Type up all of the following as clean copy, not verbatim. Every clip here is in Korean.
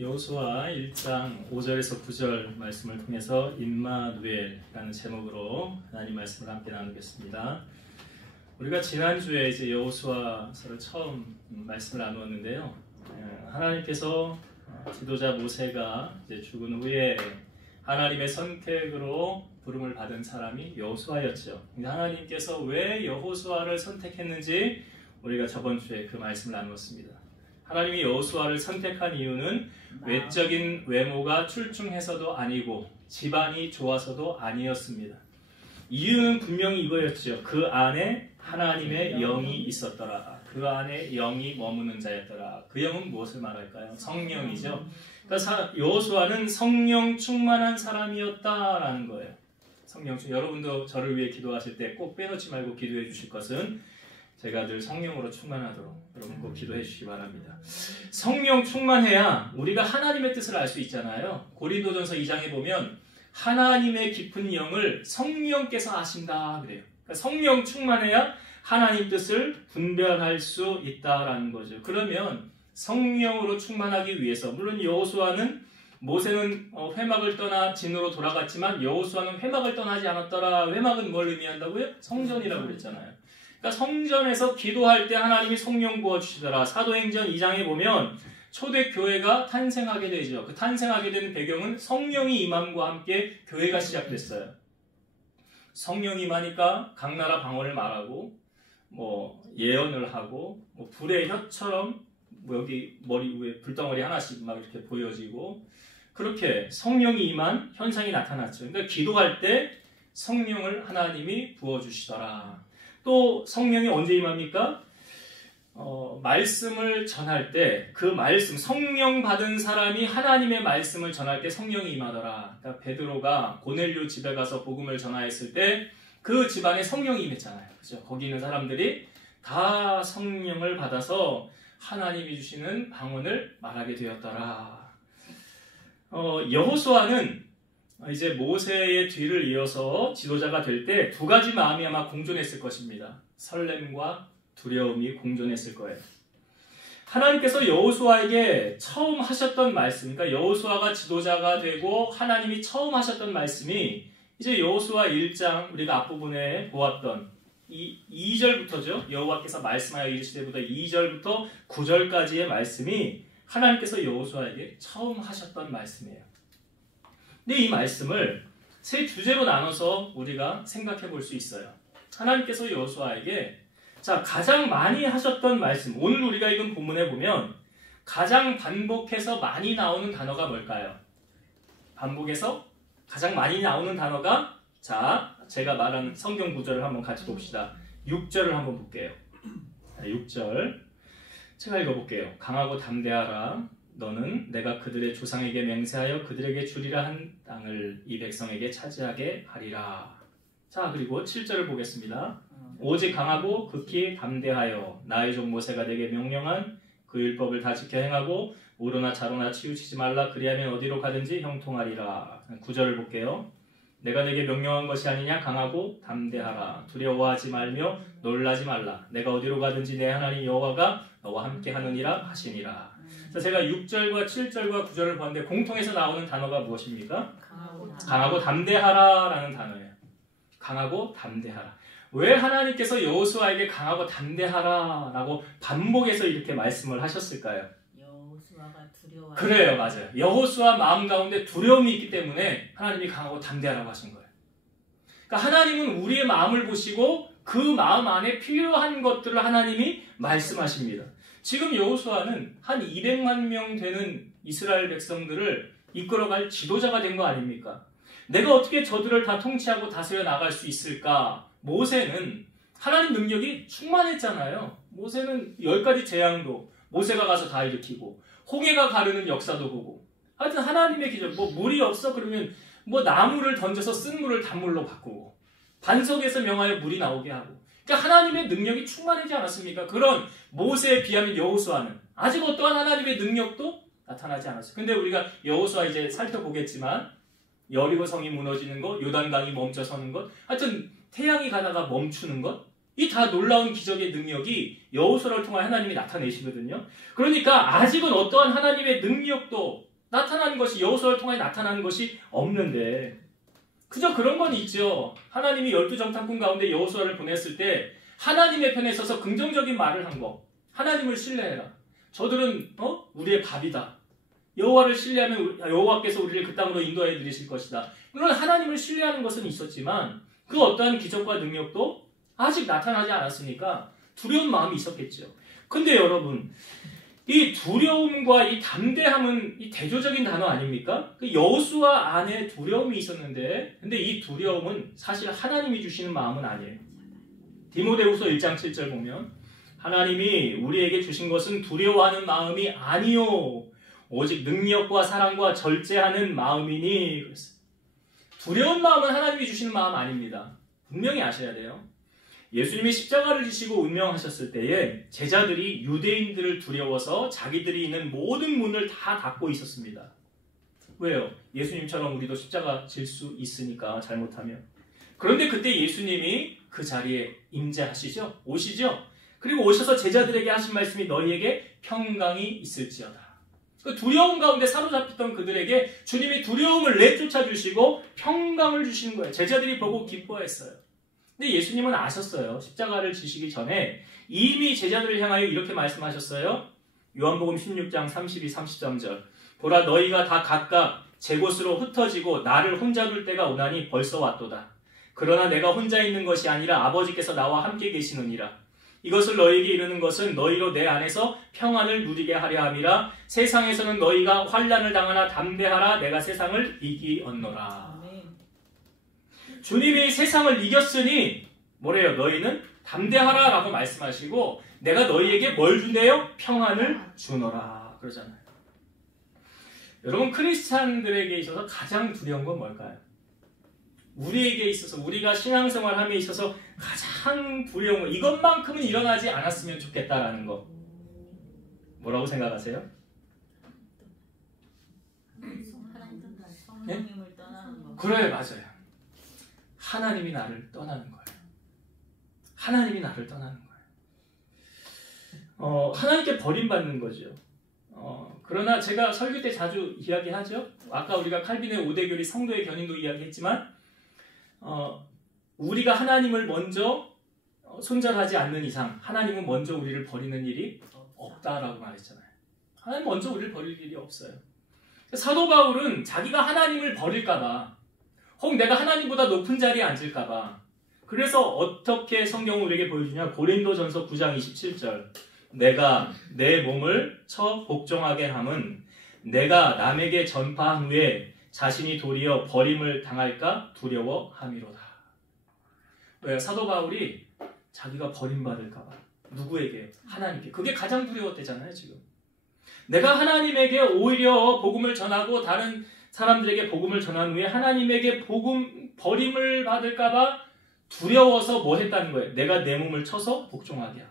여호수아 1장 5절에서 9절 말씀을 통해서 임마누엘이라는 제목으로 하나님 말씀을 함께 나누겠습니다. 우리가 지난주에 이제 여호수아서를 처음 말씀을 나누었는데요. 하나님께서 지도자 모세가 이제 죽은 후에 하나님의 선택으로 부름을 받은 사람이 여호수아였죠. 하나님께서 왜 여호수아를 선택했는지 우리가 저번 주에 그 말씀을 나누었습니다. 하나님이 여호수아를 선택한 이유는 외적인 외모가 출중해서도 아니고 집안이 좋아서도 아니었습니다. 이유는 분명히 이거였죠. 그 안에 하나님의 영이 있었더라. 그 안에 영이 머무는 자였더라. 그 영은 무엇을 말할까요? 성령이죠. 그러니까 여호수아는 성령 충만한 사람이었다라는 거예요. 성령 충만. 여러분도 저를 위해 기도하실 때 꼭 빼놓지 말고 기도해 주실 것은 제가 늘 성령으로 충만하도록 여러분 꼭 기도해 주시기 바랍니다. 성령 충만해야 우리가 하나님의 뜻을 알 수 있잖아요. 고린도전서 2장에 보면 하나님의 깊은 영을 성령께서 아신다 그래요. 그러니까 성령 충만해야 하나님 뜻을 분별할 수 있다라는 거죠. 그러면 성령으로 충만하기 위해서, 물론 여호수아는 모세는 회막을 떠나 진으로 돌아갔지만 여호수아는 회막을 떠나지 않았더라. 회막은 뭘 의미한다고요? 성전이라고 그랬잖아요. 그러니까 성전에서 기도할 때 하나님이 성령 부어주시더라. 사도행전 2장에 보면 초대교회가 탄생하게 되죠. 그 탄생하게 된 배경은 성령이 임함과 함께 교회가 시작됐어요. 성령이 임하니까 각 나라 방언을 말하고 예언을 하고 불의 혀처럼 여기 머리 위에 불덩어리 하나씩 막 이렇게 보여지고 그렇게 성령이 임한 현상이 나타났죠. 그러니까 기도할 때 성령을 하나님이 부어주시더라. 또 성령이 언제 임합니까? 말씀을 전할 때 그 말씀, 성령 받은 사람이 하나님의 말씀을 전할 때 성령이 임하더라. 그러니까 베드로가 고넬료 집에 가서 복음을 전하였을 때 그 집안에 성령이 임했잖아요. 그죠? 거기 있는 사람들이 다 성령을 받아서 하나님이 주시는 방언을 말하게 되었더라. 여호수아는 이제 모세의 뒤를 이어서 지도자가 될 때 두 가지 마음이 아마 공존했을 것입니다. 설렘과 두려움이 공존했을 거예요. 하나님께서 여호수아에게 처음 하셨던 말씀, 그러니까 여호수아가 지도자가 되고 하나님이 처음 하셨던 말씀이 이제 여호수아 1장 우리가 앞부분에 보았던 2절부터죠. 여호와께서 말씀하여 이르시되부터 2절부터 9절까지의 말씀이 하나님께서 여호수아에게 처음 하셨던 말씀이에요. 근데 이 말씀을 세 주제로 나눠서 우리가 생각해 볼 수 있어요. 하나님께서 여호수아에게 가장 많이 하셨던 말씀, 오늘 우리가 읽은 본문에 보면 가장 반복해서 많이 나오는 단어가 뭘까요? 반복해서 가장 많이 나오는 단어가 제가 말한 성경 구절을 한번 같이 봅시다. 6절을 한번 볼게요. 6절 제가 읽어볼게요. 강하고 담대하라. 너는 내가 그들의 조상에게 맹세하여 그들에게 주리라 한 땅을 이 백성에게 차지하게 하리라. 그리고 7절을 보겠습니다. 오직 강하고 극히 담대하여 나의 종 모세가 내게 명령한 그 율법을 다 지켜 행하고 우로나 자로나 치우치지 말라. 그리하면 어디로 가든지 형통하리라. 9절을 볼게요. 내가 내게 명령한 것이 아니냐. 강하고 담대하라. 두려워하지 말며 놀라지 말라. 내가 어디로 가든지 내 하나님 여호와가 너와 함께 하느니라 하시니라. 제가 6절과 7절과 9절을 봤는데 공통해서 나오는 단어가 무엇입니까? 강하고 담대하라라는 단어예요. 강하고 담대하라. 왜 하나님께서 여호수아에게 강하고 담대하라라고 반복해서 이렇게 말씀을 하셨을까요? 여호수아가 두려워. 그래요, 맞아요. 여호수아 마음 가운데 두려움이 있기 때문에 하나님이 강하고 담대하라고 하신 거예요. 그러니까 하나님은 우리의 마음을 보시고 그 마음 안에 필요한 것들을 하나님이 말씀하십니다. 지금 여호수아는 한 200만 명 되는 이스라엘 백성들을 이끌어갈 지도자가 된 거 아닙니까? 내가 어떻게 저들을 다 통치하고 다스려 나갈 수 있을까? 모세는 하나님 능력이 충만했잖아요. 모세는 10가지 재앙도 모세가 가서 다 일으키고 홍해가 가르는 역사도 보고 하여튼 하나님의 기적, 물이 없어 그러면 나무를 던져서 쓴 물을 단물로 바꾸고 반석에서 명하여 물이 나오게 하고 그러니까 하나님의 능력이 충만하지 않았습니까? 그런 모세에 비하면 여호수아는 아직 어떠한 하나님의 능력도 나타나지 않았어요. 근데 우리가 여호수아 이제 살펴보겠지만 여리고 성이 무너지는 것, 요단강이 멈춰서는 것, 하여튼 태양이 가다가 멈추는 것, 이 다 놀라운 기적의 능력이 여호수아를 통해 하나님이 나타내시거든요. 그러니까 아직은 어떠한 하나님의 능력도 나타나는 것이 여호수아를 통해 나타나는 것이 없는데 그저 그런 건 있죠. 하나님이 12정탐꾼 가운데 여호수아를 보냈을 때 하나님의 편에 서서 긍정적인 말을 한 거. 하나님을 신뢰해라. 저들은 우리의 밥이다. 여호와를 신뢰하면 여호와께서 우리를 그 땅으로 인도해 드리실 것이다. 물론 하나님을 신뢰하는 것은 있었지만 그 어떠한 기적과 능력도 아직 나타나지 않았으니까 두려운 마음이 있었겠죠. 근데 여러분, 이 두려움과 이 담대함은 이 대조적인 단어 아닙니까? 그 여호수아 안에 두려움이 있었는데, 근데 이 두려움은 사실 하나님이 주시는 마음은 아니에요. 디모데후서 1장 7절 보면 하나님이 우리에게 주신 것은 두려워하는 마음이 아니요 오직 능력과 사랑과 절제하는 마음이니. 그랬어요. 두려운 마음은 하나님이 주시는 마음 아닙니다. 분명히 아셔야 돼요. 예수님이 십자가를 지시고 운명하셨을 때에 제자들이 유대인들을 두려워서 자기들이 있는 모든 문을 다 닫고 있었습니다. 왜요? 예수님처럼 우리도 십자가 질 수 있으니까, 잘못하면. 그런데 그때 예수님이 그 자리에 임재하시죠? 오시죠? 그리고 오셔서 제자들에게 하신 말씀이 너희에게 평강이 있을지어다. 그 두려움 가운데 사로잡혔던 그들에게 주님이 두려움을 내쫓아 주시고 평강을 주시는 거예요. 제자들이 보고 기뻐했어요. 근데 예수님은 아셨어요. 십자가를 지시기 전에 이미 제자들을 향하여 이렇게 말씀하셨어요. 요한복음 16장 32, 33절. 보라 너희가 다 각각 제 곳으로 흩어지고 나를 혼자 둘 때가 오나니 벌써 왔도다. 그러나 내가 혼자 있는 것이 아니라 아버지께서 나와 함께 계시느니라. 이것을 너희에게 이르는 것은 너희로 내 안에서 평안을 누리게 하려 함이라. 세상에서는 너희가 환난을 당하나 담대하라. 내가 세상을 이기었노라. 주님이 세상을 이겼으니 뭐래요? 너희는 담대하라 라고 말씀하시고 내가 너희에게 뭘 준대요? 평안을 주노라 그러잖아요. 여러분, 크리스찬들에게 있어서 가장 두려운 건 뭘까요? 우리에게 있어서, 우리가 신앙생활함에 있어서 가장 두려운 거, 이것만큼은 일어나지 않았으면 좋겠다라는 거. 뭐라고 생각하세요? 성령님을 떠나는 거. 그래, 맞아요. 하나님이 나를 떠나는 거예요. 하나님이 나를 떠나는 거예요. 하나님께 버림받는 거죠. 그러나 제가 설교 때 자주 이야기하죠. 아까 우리가 칼빈의 5대 교리 성도의 견인도 이야기했지만 우리가 하나님을 먼저 손절하지 않는 이상 하나님은 먼저 우리를 버리는 일이 없다라고 말했잖아요. 하나님 먼저 우리를 버릴 일이 없어요. 사도 바울은 자기가 하나님을 버릴까봐, 혹 내가 하나님보다 높은 자리에 앉을까봐, 그래서 어떻게 성경을 우리에게 보여주냐. 고린도전서 9장 27절. 내가 내 몸을 처 복종하게 함은 내가 남에게 전파한 후에 자신이 도리어 버림을 당할까 두려워함이로다. 왜요? 사도 바울이 자기가 버림받을까봐. 누구에게? 하나님께. 그게 가장 두려웠대잖아요, 지금. 내가 하나님에게 오히려 복음을 전하고 다른 사람들에게 복음을 전한 후에 하나님에게 버림을 받을까봐 두려워서 뭐 했다는 거예요? 내가 내 몸을 쳐서 복종하게 하면.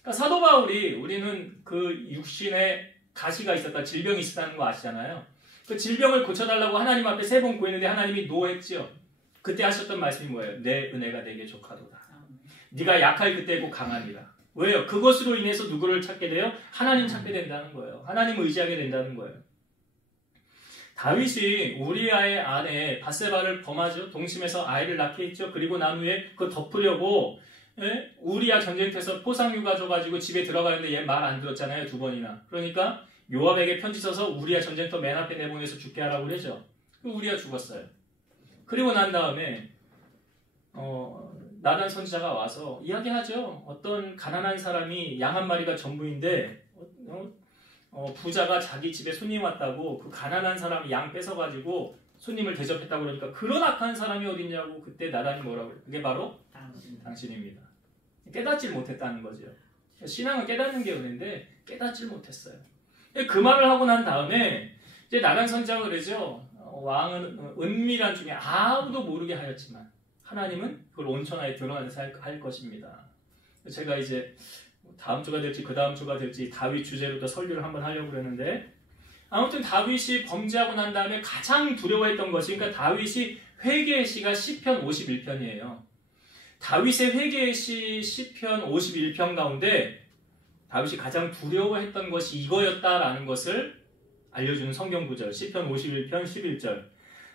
그러니까 사도 바울이, 우리는 그 육신에 가시가 있었다, 질병이 있었다는 거 아시잖아요. 그 질병을 고쳐달라고 하나님 앞에 3번 구했는데 하나님이 노했죠. 그때 하셨던 말씀이 뭐예요? 내 은혜가 내게 족하도다. 네가 약할 그때고 강하니라. 왜요? 그것으로 인해서 누구를 찾게 돼요? 하나님 찾게 된다는 거예요. 하나님 의지하게 된다는 거예요. 다윗이 우리아의 아내 밧세바를 범하죠. 동심에서 아이를 낳게 했죠. 그리고 난 후에 그거 덮으려고 우리아 전쟁터에서 포상유 가져가지고 집에 들어가는데 얘 말 안 들었잖아요. 2번이나. 그러니까 요압에게 편지 써서 우리아 전쟁터 맨 앞에 내보내서 죽게 하라고 그러죠. 우리아 죽었어요. 그리고 난 다음에 나단 선지자가 와서 이야기하죠. 어떤 가난한 사람이 양 한 마리가 전부인데 부자가 자기 집에 손님 왔다고 그 가난한 사람이 양 뺏어가지고 손님을 대접했다고 그러니까 그런 악한 사람이 어딨냐고 그때 나단이 뭐라고 그래요? 그게 바로 당신입니다. 깨닫질 못했다는 거죠. 신앙은 깨닫는 게 은혜인데 깨닫질 못했어요. 그 말을 하고 난 다음에 이제 나단 선지자가 그러죠. 왕은 은밀한 중에 아무도 모르게 하였지만 하나님은 그걸 온천하에 드러내서 할 것입니다. 제가 이제 다음 주가 될지 그 다음 주가 될지 다윗 주제로도 설교를 한번 하려고 그랬는데, 아무튼 다윗이 범죄하고 난 다음에 가장 두려워했던 것이, 그러니까 다윗이 회개의 시가 시편 51편이에요. 다윗의 회개의 시 시편 51편 가운데 다윗이 가장 두려워했던 것이 이거였다라는 것을 알려주는 성경 구절 시편 51편 11절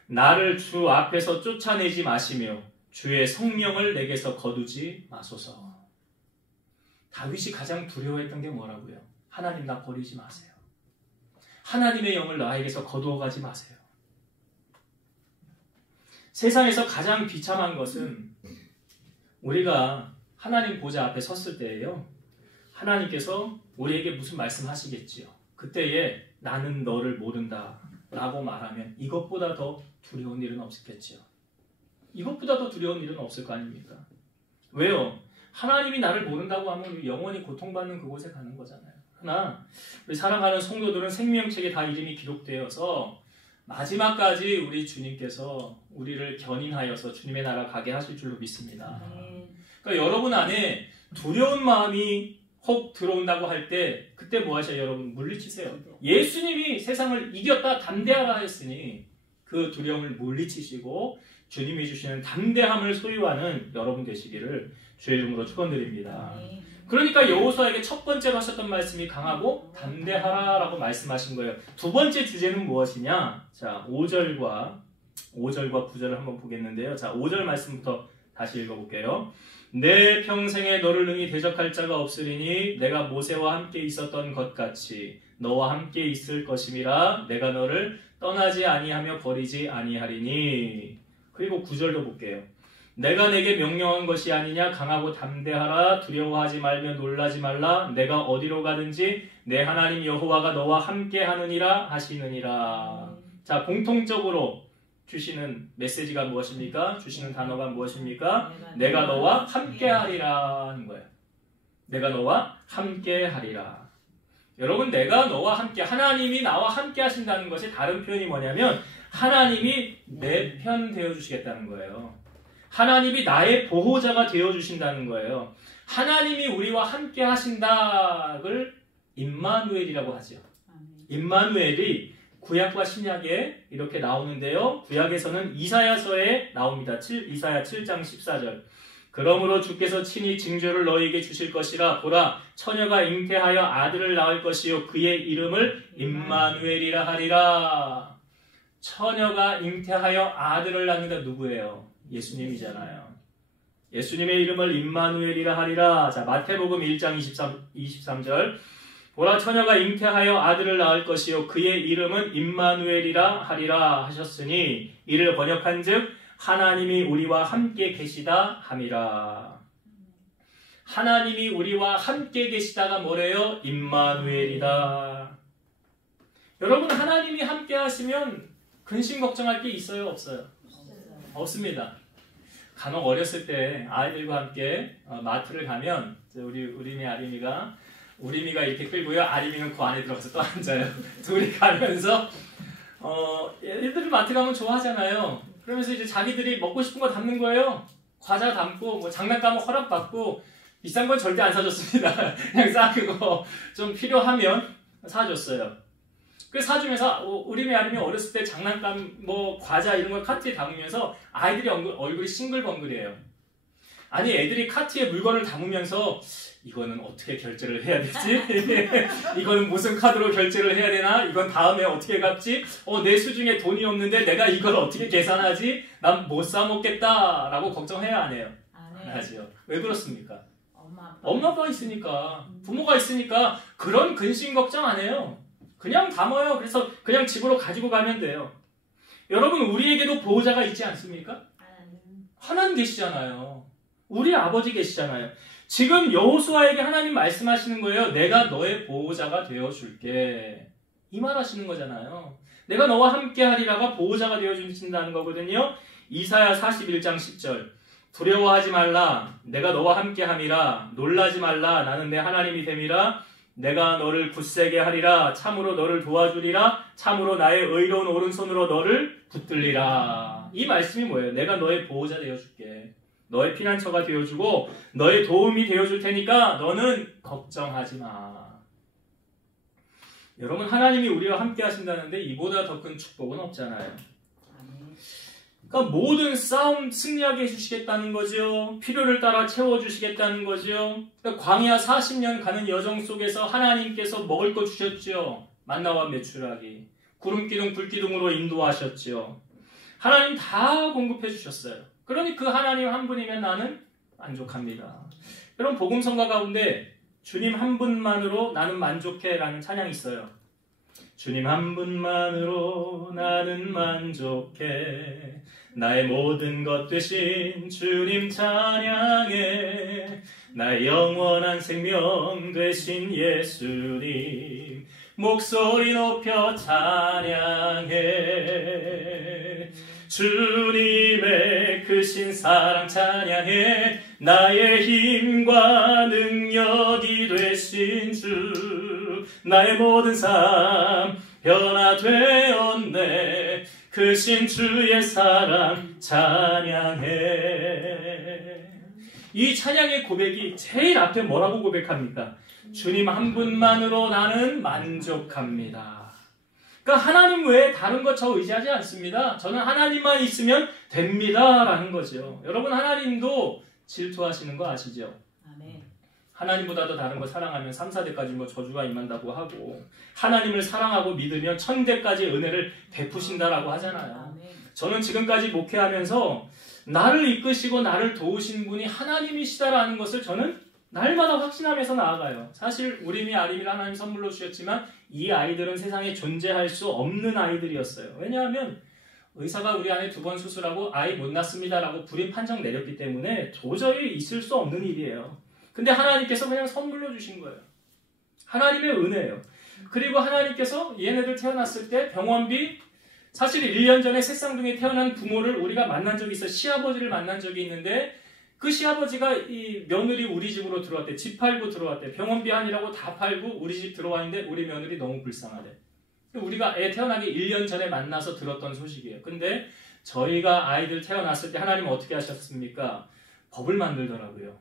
나를 주 앞에서 쫓아내지 마시며 주의 성령을 내게서 거두지 마소서. 다윗이 가장 두려워했던 게 뭐라고요? 하나님 나 버리지 마세요. 하나님의 영을 나에게서 거두어가지 마세요. 세상에서 가장 비참한 것은 우리가 하나님 보좌 앞에 섰을 때예요. 하나님께서 우리에게 무슨 말씀하시겠지요. 그때에 나는 너를 모른다 라고 말하면 이것보다 더 두려운 일은 없겠지요. 이것보다 더 두려운 일은 없을 거 아닙니까? 왜요? 하나님이 나를 모른다고 하면 우리 영원히 고통받는 그곳에 가는 거잖아요. 그러나 우리 사랑하는 성도들은 생명책에 다 이름이 기록되어서 마지막까지 우리 주님께서 우리를 견인하여서 주님의 나라 가게 하실 줄로 믿습니다. 그러니까 여러분 안에 두려운 마음이 혹 들어온다고 할 때 그때 뭐 하셔요? 여러분 물리치세요. 예수님이 세상을 이겼다 담대하라 했으니 그 두려움을 물리치시고 주님이 주시는 담대함을 소유하는 여러분 되시기를 주의 이름으로 축원드립니다. 그러니까 여호수아에게 첫 번째로 하셨던 말씀이 강하고 담대하라라고 말씀하신 거예요. 두 번째 주제는 무엇이냐? 자, 5절과 9절을 한번 보겠는데요. 자, 5절 말씀부터 다시 읽어볼게요. 내 평생에 너를 능히 대적할 자가 없으리니 내가 모세와 함께 있었던 것 같이 너와 함께 있을 것임이라. 내가 너를 떠나지 아니하며 버리지 아니하리니. 그리고 9절도 볼게요. 내가 내게 명령한 것이 아니냐? 강하고 담대하라. 두려워하지 말며 놀라지 말라. 내가 어디로 가든지 내 하나님 여호와가 너와 함께 하느니라 하시느니라. 자, 공통적으로 주시는 메시지가 무엇입니까? 주시는 단어가 무엇입니까? 내가 너와 함께 하리라 하는 거예요. 내가 너와 함께 하리라. 여러분, 내가 너와 함께, 하나님이 나와 함께 하신다는 것이 다른 표현이 뭐냐면 하나님이 내 편 되어주시겠다는 거예요. 하나님이 나의 보호자가 되어주신다는 거예요. 하나님이 우리와 함께 하신다를 임마누엘이라고 하죠. 임마누엘이 구약과 신약에 이렇게 나오는데요. 구약에서는 이사야서에 나옵니다. 이사야 7장 14절. 그러므로 주께서 친히 징조를 너희에게 주실 것이라. 보라, 처녀가 잉태하여 아들을 낳을 것이요 그의 이름을 임마누엘이라 하리라. 처녀가 잉태하여 아들을 낳는다. 누구예요? 예수님이잖아요. 예수님의 이름을 임마누엘이라 하리라. 자, 마태복음 1장 23절. 보라, 처녀가 잉태하여 아들을 낳을 것이요 그의 이름은 임마누엘이라 하리라 하셨으니 이를 번역한즉 하나님이 우리와 함께 계시다 함이라. 하나님이 우리와 함께 계시다가 뭐래요? 임마누엘이다. 여러분, 하나님이 함께 하시면 근심 걱정할 게 있어요? 없어요? 없습니다. 간혹 어렸을 때 아이들과 함께 마트를 가면 우리네 우리미가 이렇게 끌고요. 아리미는 그 안에 들어가서 또 앉아요. 둘이 가면서 애들이 마트 가면 좋아하잖아요. 그러면서 이제 자기들이 먹고 싶은 거 담는 거예요. 과자 담고 뭐 장난감 허락받고 비싼 건 절대 안 사줬습니다. 그냥 싼 거 좀 필요하면 사줬어요. 그 사주면서 우리 아림이 어렸을 때 장난감 뭐 과자 이런 걸 카트에 담으면서 아이들이 얼굴이 싱글벙글해요. 아니, 애들이 카트에 물건을 담으면서 이거는 어떻게 결제를 해야 되지? 이거는 무슨 카드로 결제를 해야 되나? 이건 다음에 어떻게 갚지? 내 수중에 돈이 없는데 내가 이걸 어떻게 계산하지? 난 못 사 먹겠다 라고 걱정해야 안 해요? 안 하죠. 왜 그렇습니까? 엄마 아빠가 있으니까, 부모가 있으니까 그런 근심 걱정 안 해요. 그냥 담아요. 그래서 그냥 집으로 가지고 가면 돼요. 여러분, 우리에게도 보호자가 있지 않습니까? 하나님 계시잖아요. 우리 아버지 계시잖아요. 지금 여호수아에게 하나님 말씀하시는 거예요. 내가 너의 보호자가 되어줄게. 이 말 하시는 거잖아요. 내가 너와 함께 하리라가 보호자가 되어주신다는 거거든요. 이사야 41장 10절. 두려워하지 말라. 내가 너와 함께 함이라. 놀라지 말라. 나는 내 하나님이 됨이라. 내가 너를 굳세게 하리라. 참으로 너를 도와주리라. 참으로 나의 의로운 오른손으로 너를 붙들리라. 이 말씀이 뭐예요? 내가 너의 보호자 되어줄게. 너의 피난처가 되어주고 너의 도움이 되어줄 테니까 너는 걱정하지 마. 여러분, 하나님이 우리와 함께 하신다는데 이보다 더 큰 축복은 없잖아요. 그러니까 모든 싸움 승리하게 해주시겠다는 거죠. 필요를 따라 채워주시겠다는 거죠. 그러니까 광야 40년 가는 여정 속에서 하나님께서 먹을 거 주셨죠. 만나와 메추라기, 구름 기둥, 불 기둥으로 인도하셨지요. 하나님 다 공급해 주셨어요. 그러니 그 하나님 한 분이면 나는 만족합니다. 여러분 복음성가 가운데 주님 한 분만으로 나는 만족해 라는 찬양이 있어요. 주님 한 분만으로 나는 만족해 나의 모든 것 되신 주님 찬양해 나의 영원한 생명 되신 예수님 목소리 높여 찬양해 주님의 크신 사랑 찬양해 나의 힘과 능력이 되신 주 나의 모든 삶 변화되었네 크신 주의 사랑 찬양해. 이 찬양의 고백이 제일 앞에 뭐라고 고백합니까? 주님 한 분만으로 나는 만족합니다. 그러니까 하나님 외에 다른 것 저 의지하지 않습니다. 저는 하나님만 있으면 됩니다 라는 거죠. 여러분 하나님도 질투하시는 거 아시죠? 아멘. 하나님보다도 다른 거 사랑하면 3, 4대까지 뭐 저주가 임한다고 하고 하나님을 사랑하고 믿으면 1000대까지 은혜를 베푸신다라고 하잖아요. 아멘. 저는 지금까지 목회하면서 나를 이끄시고 나를 도우신 분이 하나님이시다라는 것을 저는 날마다 확신하면서 나아가요. 사실 우림이 아림이를 하나님 선물로 주셨지만 이 아이들은 세상에 존재할 수 없는 아이들이었어요. 왜냐하면 의사가 우리 아내 2번 수술하고 아이 못 낳습니다라고 불임 판정 내렸기 때문에 도저히 있을 수 없는 일이에요. 근데 하나님께서 그냥 선물로 주신 거예요. 하나님의 은혜예요. 그리고 하나님께서 얘네들 태어났을 때 병원비 사실 1년 전에 새쌍둥이 태어난 부모를 우리가 만난 적이 있어요. 시아버지를 만난 적이 있는데 그 시아버지가 이 며느리 우리 집으로 들어왔대. 집 팔고 들어왔대. 병원비 아니라고 다 팔고 우리 집 들어와 있는데 우리 며느리 너무 불쌍하대. 우리가 애 태어나기 1년 전에 만나서 들었던 소식이에요. 근데 저희가 아이들 태어났을 때 하나님은 어떻게 하셨습니까? 법을 만들더라고요.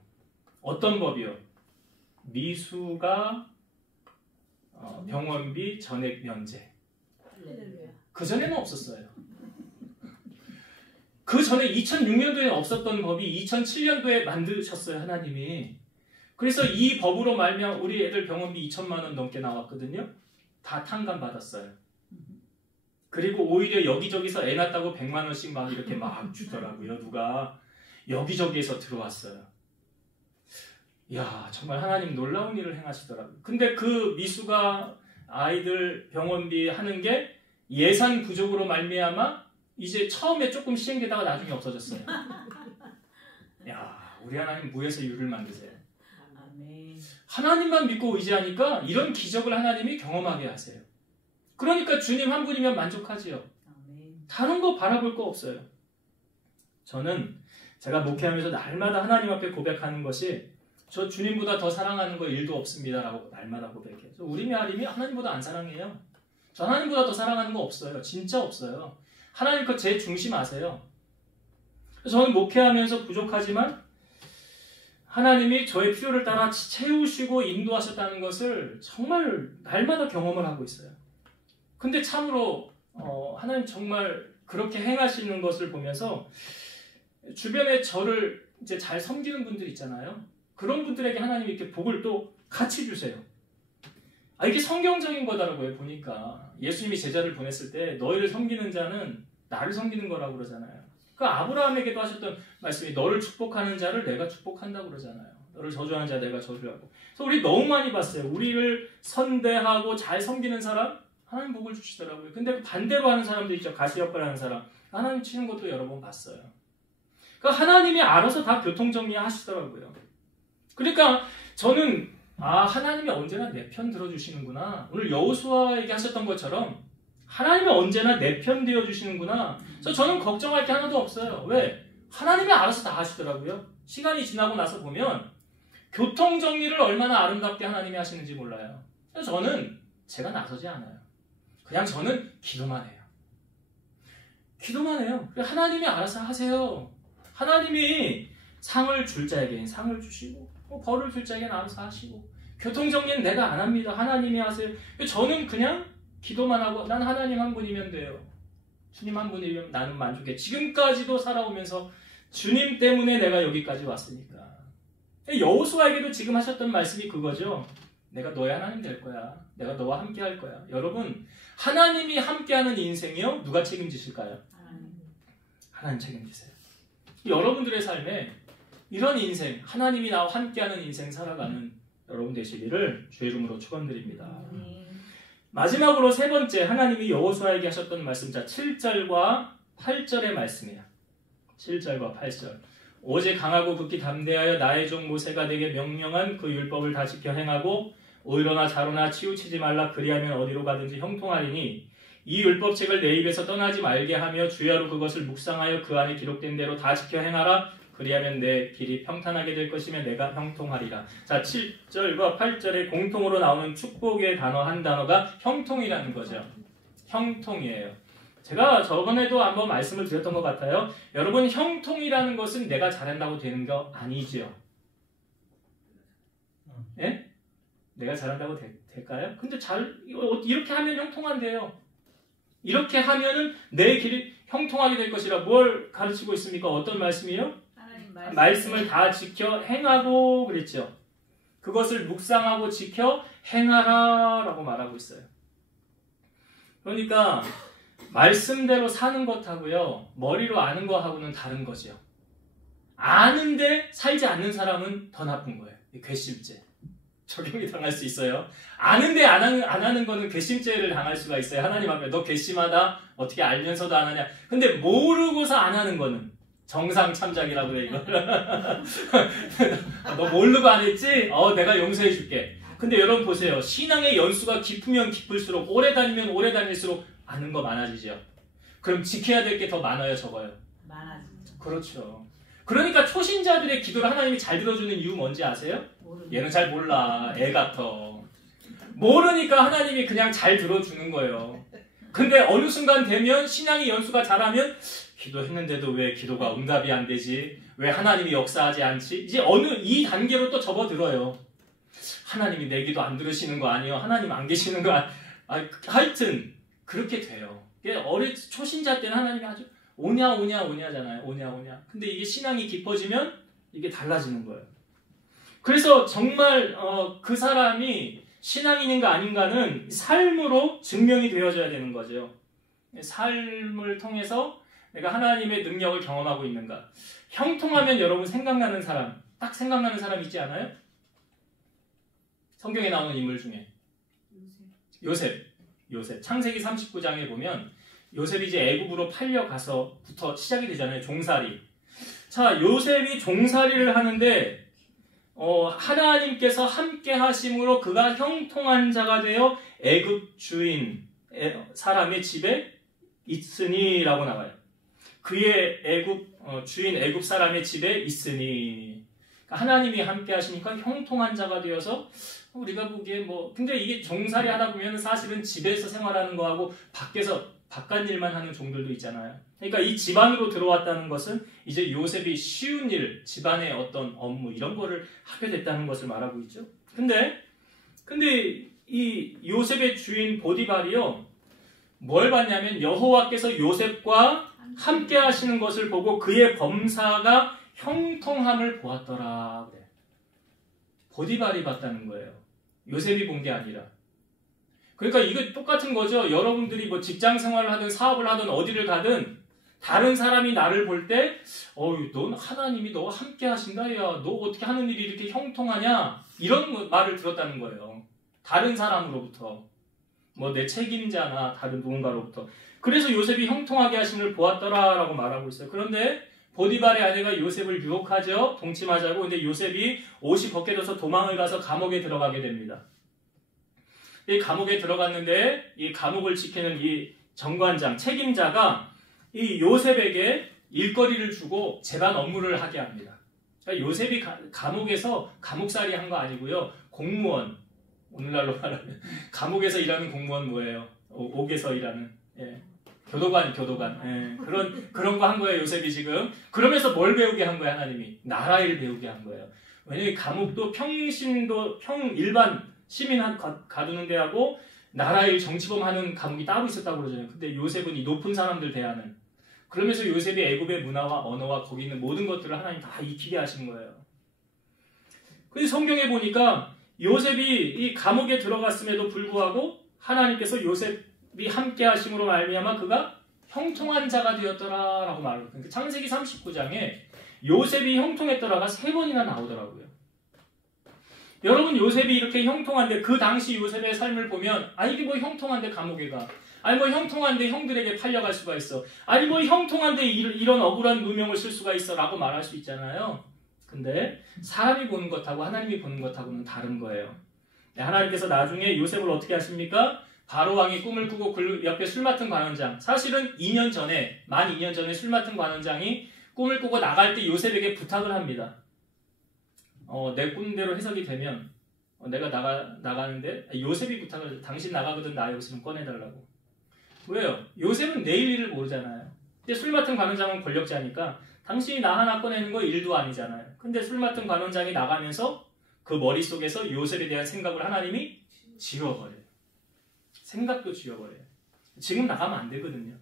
어떤 법이요? 미수가 병원비 전액 면제. 할렐루야. 그전에는 없었어요. 그 전에 2006년도에 없었던 법이 2007년도에 만드셨어요, 하나님이. 그래서 이 법으로 말미암아 우리 애들 병원비 2천만 원 넘게 나왔거든요. 다 탕감 받았어요. 그리고 오히려 여기저기서 애 낳았다고 100만 원씩 막 이렇게 막 주더라고요. 누가 여기저기에서 들어왔어요. 이야, 정말 하나님 놀라운 일을 행하시더라고요. 근데 그 미수가 아이들 병원비 하는 게 예산 부족으로 말미암아 이제 처음에 조금 시행되다가 나중에 없어졌어요. 야, 우리 하나님 무에서 유를 만드세요. 아멘. 하나님만 믿고 의지하니까 이런 기적을 하나님이 경험하게 하세요. 그러니까 주님 한 분이면 만족하지요. 아멘. 다른 거 바라볼 거 없어요. 저는 제가 목회하면서 날마다 하나님 앞에 고백하는 것이 저 주님보다 더 사랑하는 거 일도 없습니다 라고 날마다 고백해요. 우리 아림이 하나님보다 안 사랑해요. 저 하나님보다 더 사랑하는 거 없어요. 진짜 없어요. 하나님 거 제 중심 아세요? 저는 목회하면서 부족하지만 하나님이 저의 필요를 따라 채우시고 인도하셨다는 것을 정말 날마다 경험을 하고 있어요. 근데 참으로 하나님 정말 그렇게 행하시는 것을 보면서 주변에 저를 이제 잘 섬기는 분들 있잖아요. 그런 분들에게 하나님이 이렇게 복을 또 같이 주세요. 이게 성경적인 거더라고요. 보니까 예수님이 제자를 보냈을 때 너희를 섬기는 자는 나를 섬기는 거라고 그러잖아요. 그 아브라함에게도 하셨던 말씀이 너를 축복하는 자를 내가 축복한다고 그러잖아요. 너를 저주하는 자 내가 저주하고. 그래서 우리 너무 많이 봤어요. 우리를 선대하고 잘 섬기는 사람 하나님 복을 주시더라고요. 근데 반대로 하는 사람도 있죠. 가시역을 하는 사람 하나님 치는 것도 여러 번 봤어요. 그러니까 하나님이 알아서 다 교통정리 하시더라고요. 그러니까 저는 하나님이 언제나 내 편 들어주시는구나. 오늘 여호수아에게 하셨던 것처럼 하나님이 언제나 내 편 되어주시는구나. 그래서 저는 걱정할 게 하나도 없어요. 왜? 하나님이 알아서 다 하시더라고요. 시간이 지나고 나서 보면 교통정리를 얼마나 아름답게 하나님이 하시는지 몰라요. 그래서 저는 제가 나서지 않아요. 그냥 저는 기도만 해요. 기도만 해요. 하나님이 알아서 하세요. 하나님이 상을 줄 자에게는 상을 주시고 벌을 줄 자에게는 알아서 하시고 교통정리는 내가 안 합니다. 하나님이 하세요. 저는 그냥 기도만 하고 난 하나님 한 분이면 돼요. 주님 한 분이면 나는 만족해. 지금까지도 살아오면서 주님 때문에 내가 여기까지 왔으니까. 여호수아에게도 지금 하셨던 말씀이 그거죠. 내가 너의 하나님 될 거야. 내가 너와 함께 할 거야. 여러분, 하나님이 함께하는 인생이요? 누가 책임지실까요? 하나님 책임지세요. 여러분들의 삶에 이런 인생, 하나님이 나와 함께하는 인생 살아가는 여러분 되시기를 주의 이름으로 축원드립니다. 마지막으로 세 번째, 하나님이 여호수아에게 하셨던 말씀, 자 7절과 8절의 말씀이에요. 7절과 8절. 오직 강하고 극히 담대하여 나의 종 모세가 내게 명령한 그 율법을 다 지켜 행하고 의로나 자로나 치우치지 말라. 그리하면 어디로 가든지 형통하리니 이 율법책을 내 입에서 떠나지 말게 하며 주야로 그것을 묵상하여 그 안에 기록된 대로 다 지켜 행하라. 그리하면 내 길이 평탄하게 될 것이며 내가 형통하리라. 자, 7절과 8절에 공통으로 나오는 축복의 단어 한 단어가 형통이라는 거죠. 형통이에요. 제가 저번에도 한번 말씀을 드렸던 것 같아요. 여러분, 형통이라는 것은 내가 잘한다고 되는 거 아니죠. 예? 내가 잘한다고 될까요? 근데 이렇게 하면 형통한데요. 이렇게 하면은 내 길이 형통하게 될 것이라. 뭘 가르치고 있습니까? 어떤 말씀이요? 말씀을 다 지켜 행하고 그랬죠. 그것을 묵상하고 지켜 행하라 라고 말하고 있어요. 그러니까 말씀대로 사는 것하고요, 머리로 아는 것하고는 다른 거죠. 아는데 살지 않는 사람은 더 나쁜 거예요. 괘씸죄. 적용이 당할 수 있어요. 아는데 안 하는 거는 괘씸죄를 당할 수가 있어요. 하나님 앞에 너 괘씸하다, 어떻게 알면서도 안 하냐. 근데 모르고서 안 하는 거는 정상 참작이라고 그래, 이거. 너 모르고 안 했지? 내가 용서해 줄게. 근데 여러분 보세요. 신앙의 연수가 깊으면 깊을수록, 오래 다니면 오래 다닐수록 아는 거 많아지죠. 그럼 지켜야 될 게 더 많아요, 적어요? 많아지죠. 그렇죠. 그러니까 초신자들의 기도를 하나님이 잘 들어주는 이유 뭔지 아세요? 얘는 잘 몰라. 애 같아. 모르니까 하나님이 그냥 잘 들어주는 거예요. 근데 어느 순간 되면 신앙의 연수가 자라면 기도했는데도 왜 기도가 응답이 안 되지? 왜 하나님이 역사하지 않지? 이제 이 단계로 또 접어들어요. 하나님이 내 기도 안 들으시는 거 아니에요? 하나님 안 계시는 거 하여튼 그렇게 돼요. 초신자 때는 하나님이 아주 오냐잖아요. 오냐. 근데 이게 신앙이 깊어지면 이게 달라지는 거예요. 그래서 정말 그 사람이 신앙인인가 아닌가는 삶으로 증명이 되어져야 되는 거죠. 삶을 통해서 내가 하나님의 능력을 경험하고 있는가. 형통하면 여러분 생각나는 사람, 딱 생각나는 사람 있지 않아요? 성경에 나오는 인물 중에 요셉. 창세기 39장에 보면 요셉이 이제 애굽으로 팔려가서부터 시작이 되잖아요. 종살이. 자, 요셉이 종살이를 하는데 하나님께서 함께 하심으로 그가 형통한 자가 되어 애굽 주인 사람의 집에 있으니라고 나와요. 그의 주인 애굽 사람의 집에 있으니. 그러니까 하나님이 함께 하시니까 형통한 자가 되어서 우리가 보기에 근데 이게 종살이 하다 보면 사실은 집에서 생활하는 거하고 바깥 일만 하는 종들도 있잖아요. 그러니까 이 집안으로 들어왔다는 것은 이제 요셉이 쉬운 일, 집안의 어떤 업무 이런 거를 하게 됐다는 것을 말하고 있죠. 근데 이 요셉의 주인 보디발이요, 뭘 봤냐면 여호와께서 요셉과 함께 하시는 것을 보고 그의 범사가 형통함을 보았더라. 그래. 보디발이 봤다는 거예요. 요셉이 본 게 아니라. 그러니까 이거 똑같은 거죠. 여러분들이 직장 생활을 하든 사업을 하든 어디를 가든 다른 사람이 나를 볼 때 넌 하나님이 너와 함께 하신다. 야, 너 어떻게 하는 일이 이렇게 형통하냐? 이런 말을 들었다는 거예요. 다른 사람으로부터. 내 책임자나 다른 누군가로부터. 그래서 요셉이 형통하게 하심을 보았더라라고 말하고 있어요. 그런데 보디발의 아내가 요셉을 유혹하죠. 동침하자고. 근데 요셉이 옷이 벗겨져서 도망을 가서 감옥에 들어가게 됩니다. 이 감옥에 들어갔는데 이 감옥을 지키는 이 정관장, 책임자가 이 요셉에게 일거리를 주고 재반 업무를 하게 합니다. 그러니까 요셉이 감옥에서 감옥살이 한 거 아니고요. 공무원, 오늘날로 말하면 감옥에서 일하는 공무원 뭐예요? 옥에서 일하는 교도관 그런 거 한 거예요. 요셉이 지금. 그러면서 뭘 배우게 한 거예요? 하나님이 나라일 배우게 한 거예요. 왜냐면 감옥도 일반 시민 가두는 데하고 나라일 정치범 하는 감옥이 따로 있었다고 그러잖아요. 근데 요셉은 이 높은 사람들 대하는. 그러면서 요셉이 애굽의 문화와 언어와 거기 있는 모든 것들을 하나님 다 익히게 하신 거예요. 근데 성경에 보니까 요셉이 이 감옥에 들어갔음에도 불구하고 하나님께서 요셉이 함께 하심으로 말미암아 그가 형통한 자가 되었더라라고 말합니다. 그러니까 창세기 39장에 요셉이 형통했더라가 3번이나 나오더라고요. 여러분, 요셉이 이렇게 형통한데 그 당시 요셉의 삶을 보면 아니 이게 뭐 형통한데 감옥에 가, 아니 뭐 형통한데 형들에게 팔려갈 수가 있어, 아니 뭐 형통한데 이런 억울한 누명을 쓸 수가 있어 라고 말할 수 있잖아요. 근데 사람이 보는 것하고 하나님이 보는 것하고는 다른 거예요. 하나님께서 나중에 요셉을 어떻게 하십니까? 바로왕이 꿈을 꾸고 그 옆에 술 맡은 관원장, 사실은 2년 전에 만 2년 전에 술 맡은 관원장이 꿈을 꾸고 나갈 때 요셉에게 부탁을 합니다. 내 꿈대로 해석이 되면 내가 나가는데 요셉이 부탁을 해서 당신 나가거든 나 여기서 좀 꺼내달라고. 왜요? 요셉은 내일 일을 모르잖아요. 근데 술 맡은 관원장은 권력자니까 당신이 나 하나 꺼내는 거 일도 아니잖아요. 근데 술 맡은 관원장이 나가면서 그 머릿속에서 요셉에 대한 생각을 하나님이 지워버려요. 생각도 지워버려요. 지금 나가면 안 되거든요.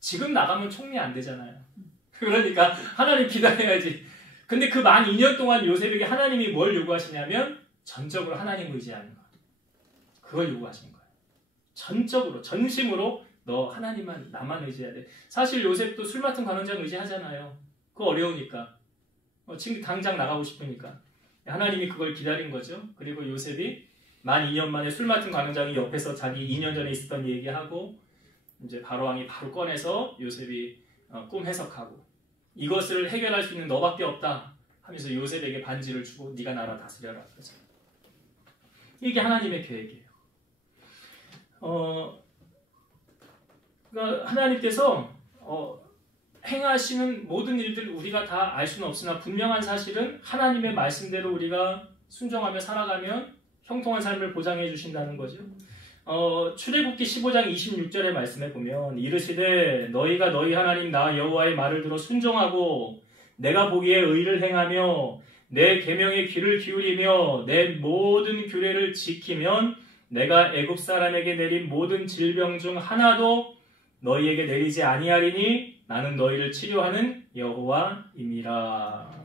지금 나가면 총리 안 되잖아요. 그러니까 하나님 기다려야지. 근데 그 만 2년 동안 요셉에게 하나님이 뭘 요구하시냐면 전적으로 하나님 의지하는 것. 그걸 요구하시는 거예요. 전적으로, 전심으로 너 하나님만, 나만 의지해야 돼. 사실 요셉도 술 맡은 관원장 의지하잖아요. 그거 어려우니까. 지금 당장 나가고 싶으니까. 하나님이 그걸 기다린 거죠. 그리고 요셉이 만 2년 만에 술 맡은 관원장이 옆에서 자기 2년 전에 있었던 얘기하고 이제 바로왕이 바로 꺼내서 요셉이 꿈 해석하고 이것을 해결할 수 있는 너밖에 없다 하면서 요셉에게 반지를 주고 네가 나라 다스려라. 그렇죠? 이게 하나님의 계획이에요. 그러니까 하나님께서 행하시는 모든 일들 우리가 다 알 수는 없으나 분명한 사실은 하나님의 말씀대로 우리가 순종하며 살아가면 형통한 삶을 보장해 주신다는 거죠. 출애굽기 15장 26절의 말씀에 보면 이르시되 너희가 너희 하나님 나 여호와의 말을 들어 순종하고 내가 보기에 의를 행하며 내 계명에 귀를 기울이며 내 모든 규례를 지키면 내가 애굽 사람에게 내린 모든 질병 중 하나도 너희에게 내리지 아니하리니 나는 너희를 치료하는 여호와임이라.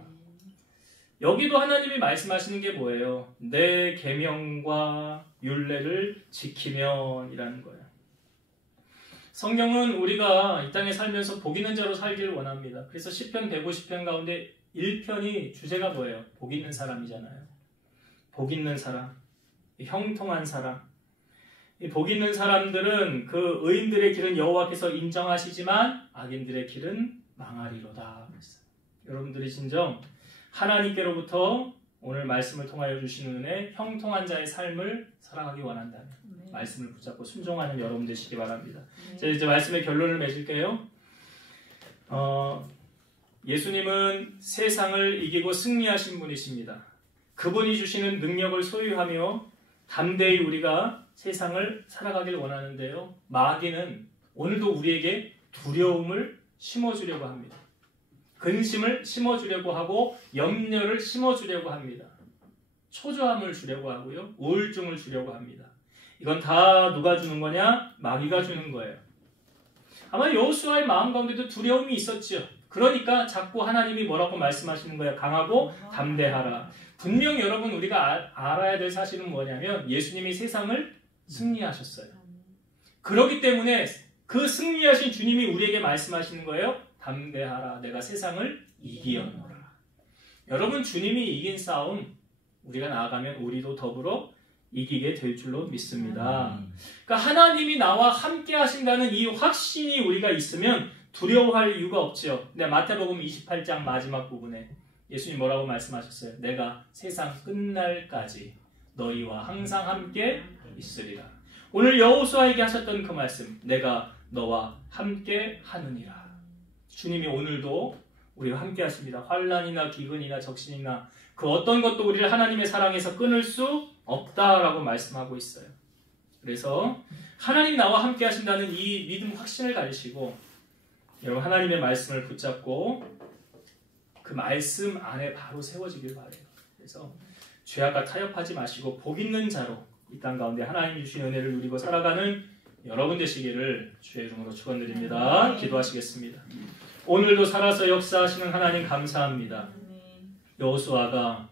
여기도 하나님이 말씀하시는 게 뭐예요? 내 계명과 율례를 지키면 이라는 거예요. 성경은 우리가 이 땅에 살면서 복 있는 자로 살기를 원합니다. 그래서 시편 150편 가운데 1편이 주제가 뭐예요? 복 있는 사람이잖아요. 복 있는 사람, 형통한 사람. 이 복 있는 사람들은 그 의인들의 길은 여호와께서 인정하시지만 악인들의 길은 망하리로다. 여러분들이 진정 하나님께로부터 오늘 말씀을 통하여 주시는 은혜, 형통한 자의 삶을 살아가기 원한다면 말씀을 붙잡고 순종하는 여러분 되시기 바랍니다. 자, 이제 말씀의 결론을 맺을게요. 예수님은 세상을 이기고 승리하신 분이십니다. 그분이 주시는 능력을 소유하며 담대히 우리가 세상을 살아가길 원하는데요. 마귀는 오늘도 우리에게 두려움을 심어주려고 합니다. 근심을 심어주려고 하고 염려를 심어주려고 합니다. 초조함을 주려고 하고요. 우울증을 주려고 합니다. 이건 다 누가 주는 거냐? 마귀가 주는 거예요. 아마 여호수아의 마음 가운데도 두려움이 있었죠. 그러니까 자꾸 하나님이 뭐라고 말씀하시는 거예요? 강하고 담대하라. 분명 여러분 우리가 알아야 될 사실은 뭐냐면 예수님이 세상을 승리하셨어요. 그렇기 때문에 그 승리하신 주님이 우리에게 말씀하시는 거예요. 담대하라. 내가 세상을 이기었노라. 여러분 주님이 이긴 싸움 우리가 나아가면 우리도 더불어 이기게 될 줄로 믿습니다. 그러니까 하나님이 나와 함께 하신다는 이 확신이 우리가 있으면 두려워할 이유가 없죠. 근데 마태복음 28장 마지막 부분에 예수님 뭐라고 말씀하셨어요? 내가 세상 끝날까지 너희와 항상 함께 있으리라. 오늘 여호수아에게 하셨던 그 말씀, 내가 너와 함께 하느니라. 주님이 오늘도 우리와 함께 하십니다. 환난이나 기근이나 적신이나 그 어떤 것도 우리를 하나님의 사랑에서 끊을 수 없다라고 말씀하고 있어요. 그래서 하나님 나와 함께 하신다는 이 믿음 확신을 가지시고 여러분 하나님의 말씀을 붙잡고 그 말씀 안에 바로 세워지길 바라요. 그래서 죄악과 타협하지 마시고 복 있는 자로 이 땅 가운데 하나님이 주신 은혜를 누리고 살아가는 여러분 되시기를 주의 이름으로 축원드립니다. 기도하시겠습니다. 오늘도 살아서 역사하시는 하나님 감사합니다. 여호수아가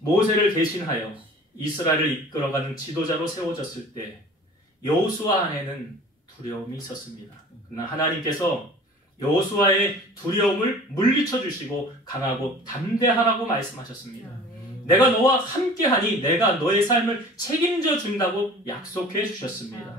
모세를 대신하여 이스라엘을 이끌어가는 지도자로 세워졌을 때 여호수아 안에는 두려움이 있었습니다. 그러나 하나님께서 여호수아의 두려움을 물리쳐 주시고 강하고 담대하라고 말씀하셨습니다. 내가 너와 함께하니 내가 너의 삶을 책임져 준다고 약속해 주셨습니다.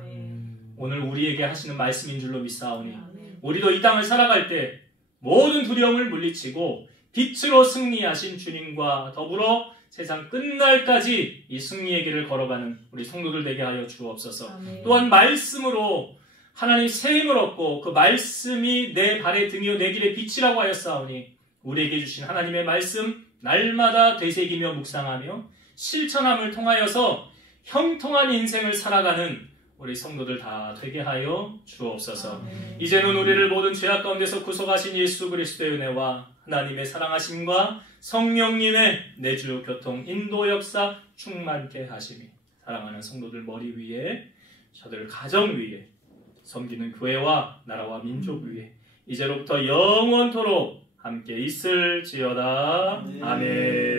오늘 우리에게 하시는 말씀인 줄로 믿사오니 우리도 이 땅을 살아갈 때 모든 두려움을 물리치고 빛으로 승리하신 주님과 더불어 세상 끝날까지 이 승리의 길을 걸어가는 우리 성도들 되게 하여 주옵소서. 또한 말씀으로 하나님 새 힘을 얻고 그 말씀이 내 발의 등이요 내 길의 빛이라고 하였사오니 우리에게 주신 하나님의 말씀 날마다 되새기며 묵상하며 실천함을 통하여서 형통한 인생을 살아가는 우리 성도들 다 되게 하여 주옵소서. 이제는 우리를 모든 죄악 가운데서 구속하신 예수 그리스도의 은혜와 하나님의 사랑하심과 성령님의 내주 교통 인도 역사 충만케 하심이 사랑하는 성도들 머리 위에 저들 가정 위에 섬기는 교회와 나라와 민족 위에 이제로부터 영원토록 함께 있을지어다. 아멘.